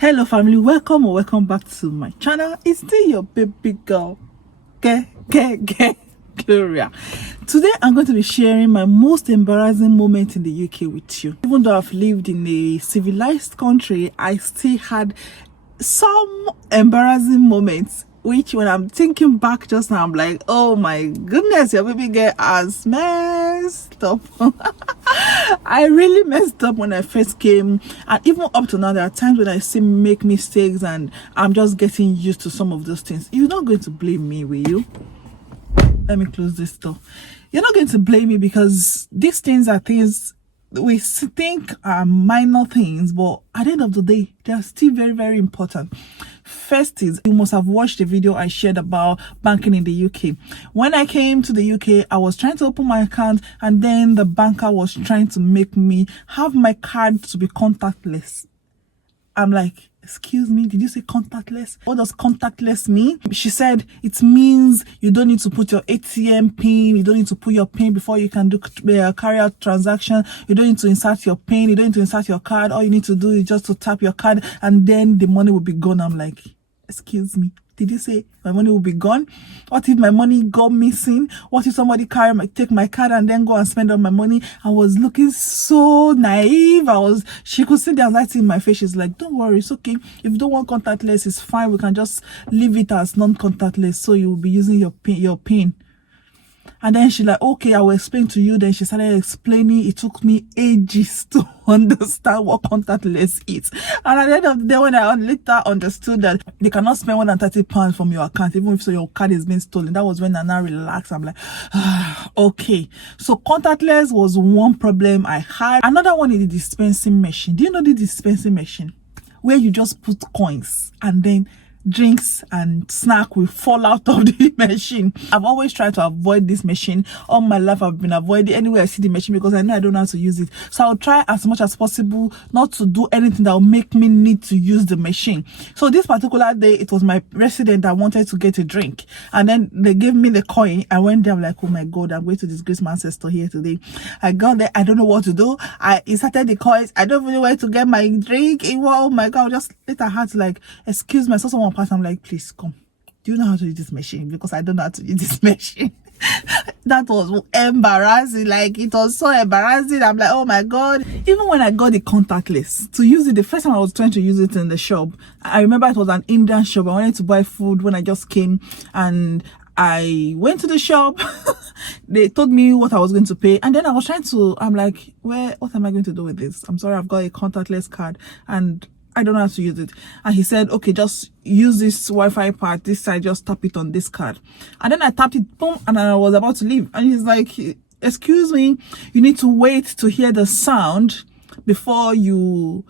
Hello family, welcome or welcome back to my channel. It's still your baby girl Gloria. Today I'm going to be sharing my most embarrassing moment in the UK with you. Even though I've lived in a civilized country, I still had some embarrassing moments, which when I'm thinking back just now, I'm like, oh my goodness, your baby girl has messed up. I really messed up when I first came, and even up to now there are times when I still make mistakes and I'm just getting used to some of those things. You're not going to blame me, will you? Let me close this door. You're not going to blame me, because these things are things we think are minor things, but at the end of the day they are still very, very important. First is, you must have watched the video I shared about banking in the UK. When I came to the UK, I was trying to open my account, and then the banker was trying to make me have my card to be contactless. I'm like, excuse me, did you say contactless? What does contactless mean? She said it means you don't need to put your ATM pin, you don't need to put your pin before you can do carry out transaction, you don't need to insert your pin, you don't need to insert your card. All you need to do is just to tap your card and then the money will be gone. I'm like, excuse me, did you say my money will be gone? What if my money got missing? What if somebody take my card and then go and spend all my money? I was looking so naive. She could see the anxiety in my face. She's like, don't worry, it's okay. If you don't want contactless, it's fine. We can just leave it as non-contactless, so you will be using your pin. And then she's like, okay, I will explain to you. Then she started explaining. It took me ages to understand what contactless is. And at the end of the day, when I later understood that they cannot spend more than £30 from your account, even if your card is being stolen, that was when I now relaxed. I'm like, okay. So contactless was one problem I had. Another one is the dispensing machine. Do you know the dispensing machine? Where you just put coins and then drinks and snack will fall out of the machine. I've always tried to avoid this machine. All my life I've been avoiding anywhere I see the machine, because I know I don't know how to use it. So I'll try as much as possible not to do anything that will make me need to use the machine. So this particular day, it was my resident that wanted to get a drink, and then they gave me the coin. I went there, I'm like, oh my god, I'm going to disgrace my ancestor here today. I got there, I don't know what to do. I inserted the coins, I don't really know where to get my drink. Oh my god, just later had to like, excuse me, I saw someone pass. I'm like, please come, do you know how to use this machine? Because I don't know how to use this machine. That was embarrassing. Like, it was so embarrassing. I'm like, oh my god. Even when I got the contactless to use it, the first time I was trying to use it in the shop, I remember it was an Indian shop. I wanted to buy food when I just came, and I went to the shop. They told me what I was going to pay, and then I was trying to, I'm like, what am I going to do with this? I'm sorry, I've got a contactless card and I don't know how to use it. And he said, okay, just use this Wi-Fi part, this side, just tap it on this card. And then I tapped it, boom, and I was about to leave. And he's like, excuse me, you need to wait to hear the sound before you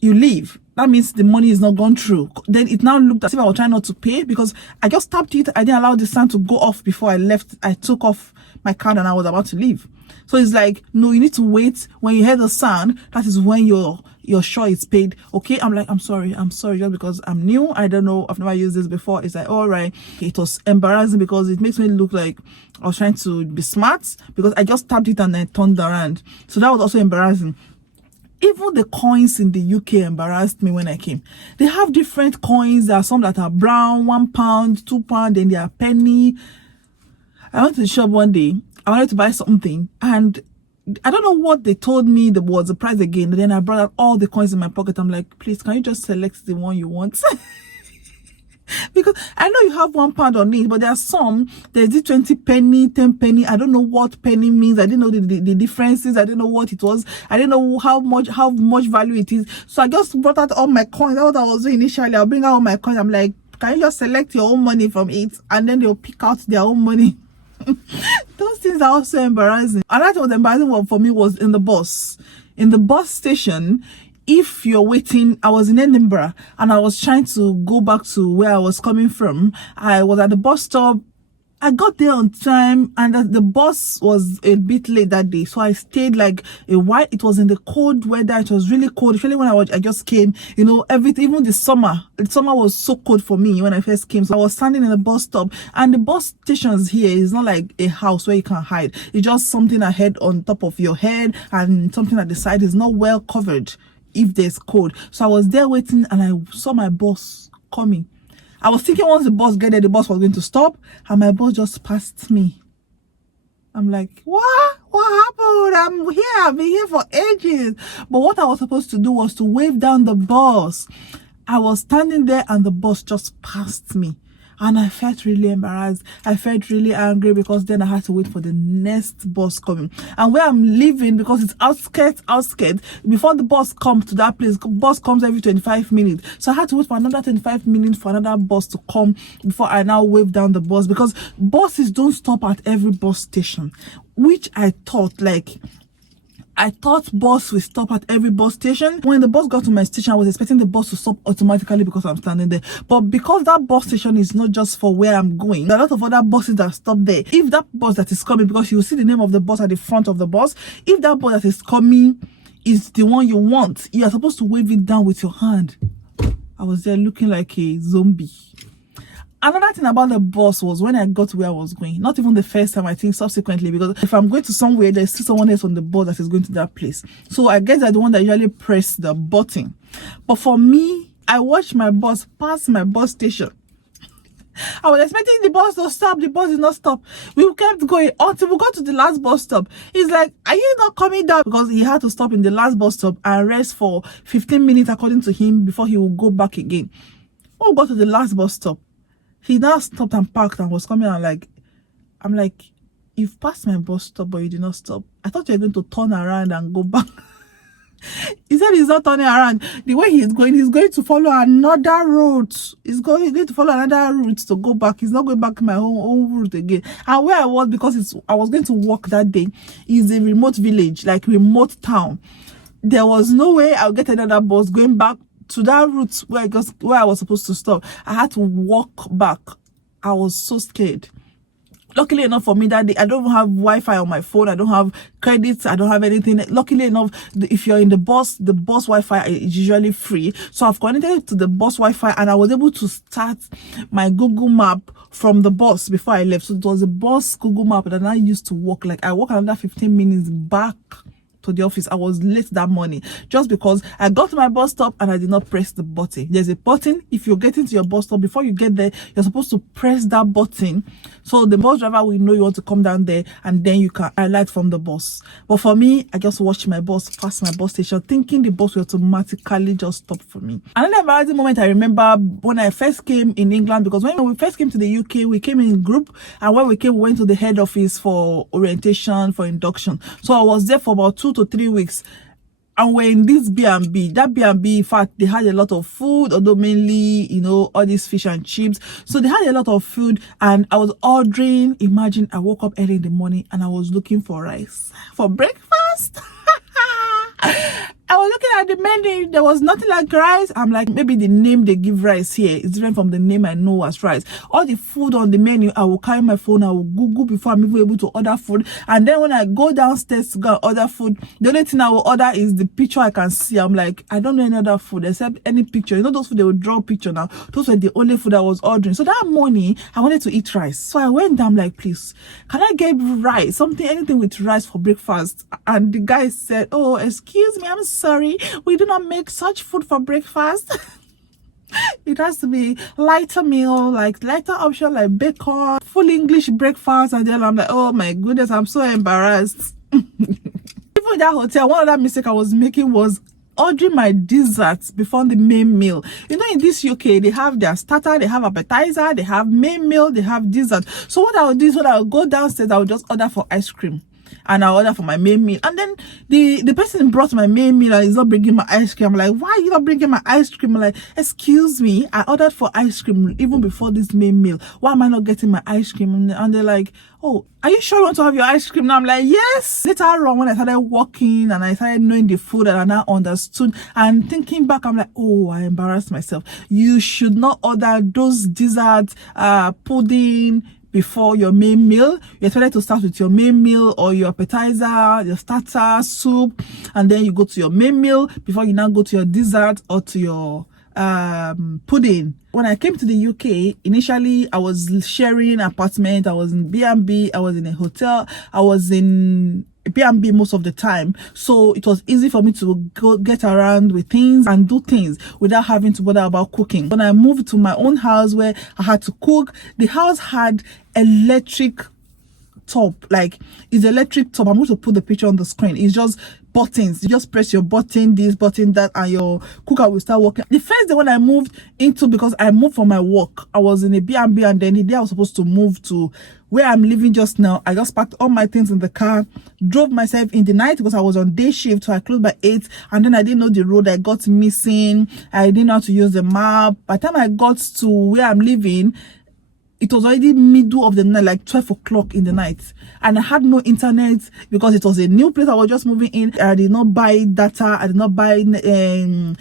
leave. That means the money is not gone through. Then it now looked as if I was trying not to pay, because I just tapped it. I didn't allow the sound to go off before I left. I took off my card and I was about to leave. So it's like, no, you need to wait. When you hear the sound, that is when you're sure it's paid. Okay, I'm like, I'm sorry, just because I'm new, I don't know, I've never used this before. It's like, all right. It was embarrassing because it makes me look like I was trying to be smart, because I just tapped it and then turned around. So that was also embarrassing. Even the coins in the UK embarrassed me when I came. They have different coins. There are some that are brown, £1, £2, then they are penny. I went to the shop one day. I wanted to buy something, and I don't know what they told me was the price again. And then I brought out all the coins in my pocket. I'm like, please, can you just select the one you want? Because I know you have £1 on it, but there are some, there's the 20 penny, 10 penny. I don't know what penny means. I didn't know the differences. I didn't know what it was. I didn't know how much value it is. So I just brought out all my coins. That's what I was doing initially. I'll bring out all my coins. I'm like, can you just select your own money from it? And then they'll pick out their own money. Those things are also embarrassing. Another was embarrassing one for me was in the bus. In the bus station, if you're waiting, I was in Edinburgh and I was trying to go back to where I was coming from. I was at the bus stop. I got there on time, and the bus was a bit late that day, so I stayed like a while. It was in the cold weather. It was really cold, especially when I just came. You know, everything, even the summer was so cold for me when I first came. So I was standing in the bus stop, and the bus stations here is not like a house where you can hide. It's just something ahead on top of your head, and something at the side is not well covered. if there's code. So I was there waiting, and I saw my boss coming. I was thinking once the bus get there, the bus was going to stop, and my boss just passed me. I'm like, what happened? I'm here, I've been here for ages. But what I was supposed to do was to wave down the bus. I was standing there, and the bus just passed me. And I felt really embarrassed. I felt really angry, because then I had to wait for the next bus coming. And where I'm living, because it's outskirts, before the bus comes to that place, bus comes every 25 minutes. So I had to wait for another 25 minutes for another bus to come before I now wave down the bus, because buses don't stop at every bus station, which I thought bus will stop at every bus station. When the bus got to my station, I was expecting the bus to stop automatically because I'm standing there. But because that bus station is not just for where I'm going, there are a lot of other buses that stop there. If that bus that is coming, because you will see the name of the bus at the front of the bus, if that bus that is coming is the one you want, you are supposed to wave it down with your hand. I was there looking like a zombie. Another thing about the bus was when I got to where I was going, not even the first time, I think subsequently, because if I'm going to somewhere, there's still someone else on the bus that is going to that place. So I guess I'm the one that usually press the button. But for me, I watched my bus pass my bus station. I was expecting the bus to stop. The bus did not stop. We kept going until we got to the last bus stop. He's like, are you not coming down? Because he had to stop in the last bus stop and rest for 15 minutes, according to him, before he would go back again. When we got to the last bus stop, he now stopped and parked and was coming, and I'm like, you've passed my bus stop, but you did not stop. I thought you were going to turn around and go back. He said he's not turning around. The way he's going to follow another route. He's going to follow another route to go back. He's not going back my own route again. And where I was, because I was going to walk that day, is a remote village, like remote town. There was no way I'll get another bus going back to that route where I was supposed to stop. I had to walk back. I was so scared. Luckily enough for me that day, I don't have Wi-Fi on my phone. I don't have credits. I don't have anything. Luckily enough, if you're in the bus Wi-Fi is usually free. So I've connected to the bus Wi-Fi, and I was able to start my Google map from the bus before I left. So it was a bus Google map that I used to walk. Like I walk another 15 minutes back to the office. I was late that morning just because I got to my bus stop and I did not press the button. There's a button. If you're getting to your bus stop, before you get there, you're supposed to press that button so the bus driver will know you want to come down there, and then you can alight from the bus. But for me, I just watched my bus pass my bus station, thinking the bus will automatically just stop for me. Another embarrassing moment I remember when I first came in England, because when we first came to the UK, we came in group, and when we came, we went to the head office for orientation, for induction. So I was there for about 2 to 3 weeks, and we're in this B&B. That B&B, in fact, they had a lot of food, although mainly, all these fish and chips. So they had a lot of food, and I was ordering. Imagine I woke up early in the morning and I was looking for rice for breakfast. I was looking at the menu, there was nothing like rice. I'm like, maybe the name they give rice here is different from the name I know as rice. All the food on the menu, I will carry my phone, I will Google before I'm even able to order food. And then when I go downstairs to go and order food, the only thing I will order is the picture I can see. I'm like, I don't know any other food except any picture. Those food, they will draw picture now. Those were the only food I was ordering. So that morning, I wanted to eat rice. So I went down like, please, can I get rice? Anything with rice for breakfast? And the guy said, oh, excuse me, I'm sorry, we do not make such food for breakfast. It has to be lighter meal, like lighter option, like bacon, full English breakfast. And then I'm like, oh my goodness, I'm so embarrassed. Even in that hotel, one other mistake I was making was ordering my desserts before the main meal. In this UK, they have their starter, they have appetizer, they have main meal, they have dessert. So what I would do is when I would go downstairs, I would just order for ice cream. And I order for my main meal. And then the person brought my main meal and is not bringing my ice cream. I'm like, why are you not bringing my ice cream? I'm like, excuse me, I ordered for ice cream even before this main meal. Why am I not getting my ice cream? And they're like, oh, are you sure you want to have your ice cream now? I'm like, yes. Later on, when I started walking and I started knowing the food and I now understood, and thinking back, I'm like, oh, I embarrassed myself. You should not order those desserts, pudding, before your main meal. You're expected to start with your main meal or your appetizer, your starter, soup, and then you go to your main meal before you now go to your dessert or to your pudding. When I came to the UK, initially I was sharing an apartment. I was in B&B, I was in a hotel, I was in B&B most of the time, so it was easy for me to go get around with things and do things without having to bother about cooking. When I moved to my own house where I had to cook, the house had electric top, like it's electric top. I'm going to put the picture on the screen. It's just buttons. You just press your button, this button, that, and your cooker will start working. The first day when I moved into, because I moved for my work, I was in a B&B, and then the day I was supposed to move to where I'm living just now, I just packed all my things in the car, drove myself in the night because I was on day shift, so I closed by 8, and then I didn't know the road. I got missing. I didn't know how to use the map. By the time I got to where I'm living, it was already middle of the night, like 12 o'clock in the night, and I had no internet because it was a new place. I was just moving in. I did not buy data. I did not buy anything.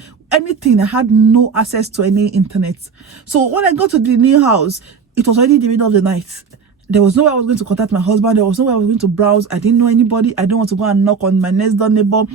I had no access to any internet. So when I got to the new house, it was already the middle of the night. There was no way I was going to contact my husband. There was no way I was going to browse. I didn't know anybody. I didn't want to go and knock on my next door neighbor.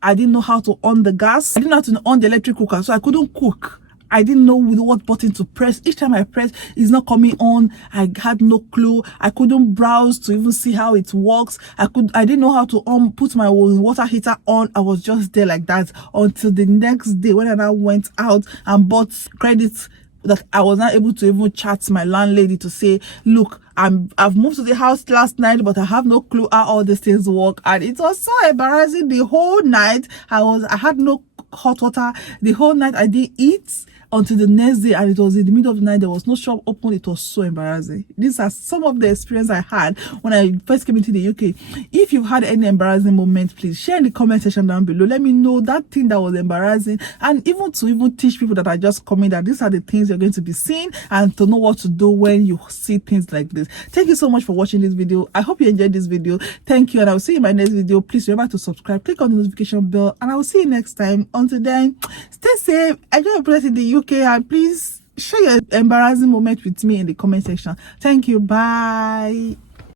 I didn't know how to on the gas. I didn't know how to on the electric cooker, so I couldn't cook. I didn't know what button to press. Each time I pressed, it's not coming on. I had no clue. I couldn't browse to even see how it works. I didn't know how to put my water heater on. I was just there like that until the next day when I now went out and bought credits, that I was not able to even chat my landlady to say, look, I've moved to the house last night, but I have no clue how all these things work. And it was so embarrassing. The whole night I had no hot water. The whole night I didn't eat until the next day, and it was in the middle of the night. There was no shop open. It was so embarrassing. These are some of the experience I had when I first came into the UK. If you've had any embarrassing moment, please share in the comment section down below. Let me know that thing that was embarrassing, and even teach people that are just coming that these are the things you're going to be seeing, and to know what to do when you see things like this. Thank you so much for watching this video. I hope you enjoyed this video. Thank you, and I will see you in my next video. Please remember to subscribe, click on the notification bell, and I will see you next time. Until then, stay safe, enjoy your place in the UK, and please share your embarrassing moment with me in the comment section. Thank you. Bye.